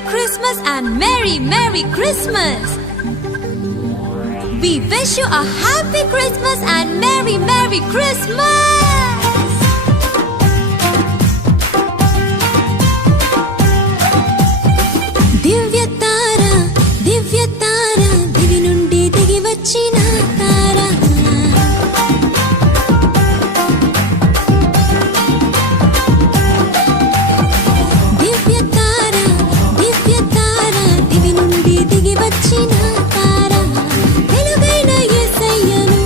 Christmas and Merry, Merry Christmas! We wish you a Happy Christmas and Merry, Merry Christmas! దివ్య తార దివి నుండి దిగి వచ్చిన తార దివ్య తార దివి నుండి దిగి వచ్చిన తార వెలుగైన యేసయ్యను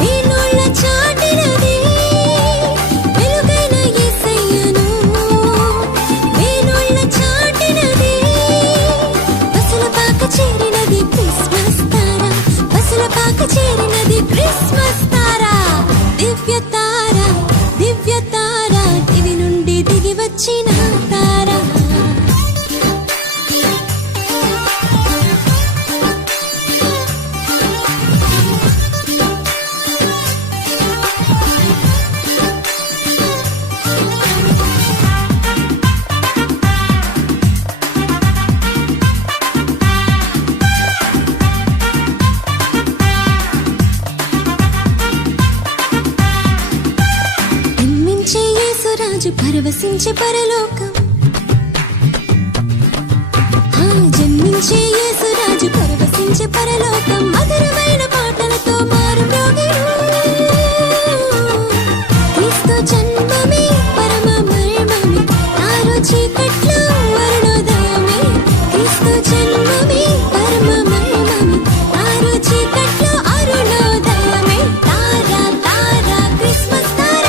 దీనుల చాటినది వెలుగైన యేసయ్యను దీనుల చాటినది బసుల పాక చేరినది క్రిస్మస్ తార బసుల పాక చేరినది క్రిస్మస్ తార దివ్య తార దివి నుండి దిగి వచ్చిన తార జన్మించే యేసురాజు పరవశించే పరలోకం జన్మించే యేసురాజు పరవశించే పరలోకం మధురమైన పాటలతో మారు మ్రోగెను క్రీస్తు జన్మమే పరమ మర్మమే తారు చీకట్లో అరుణోదయమే క్రీస్తు జన్మమే పరమ మర్మమే తారు చీకట్లో అరుణోదయమే తార క్రిస్మస్ తార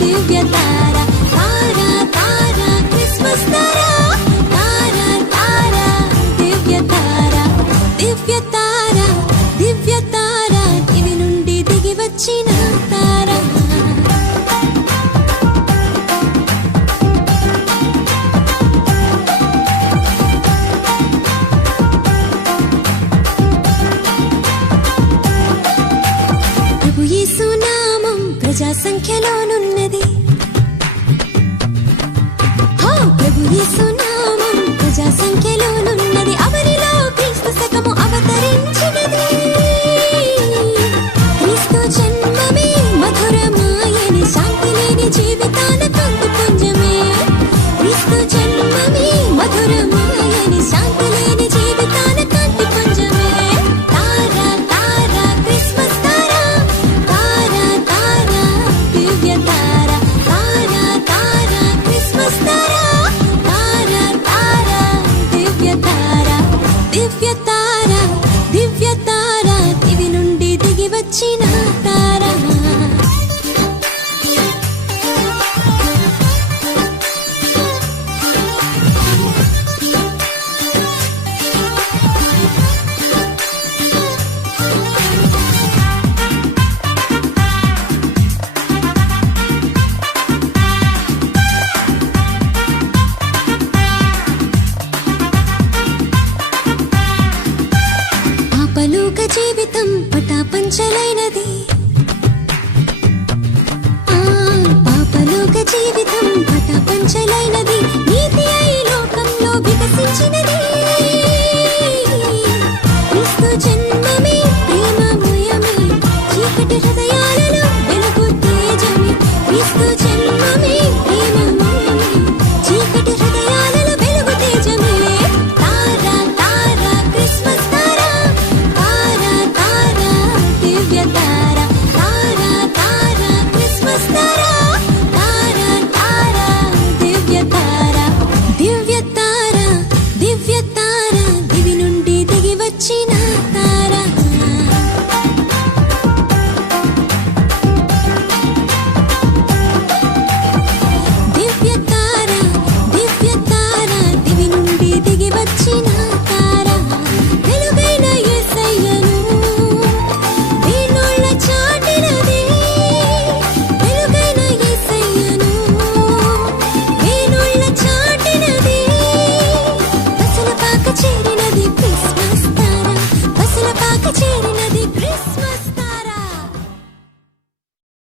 దివ్య తార క్రిస్మస్ తార దివ్య తార దివి నుండి దిగి వచ్చిన తార ప్రభు యేసు నామం ప్రజా సంఖ్యలోనున్నది ప్రభు యేసు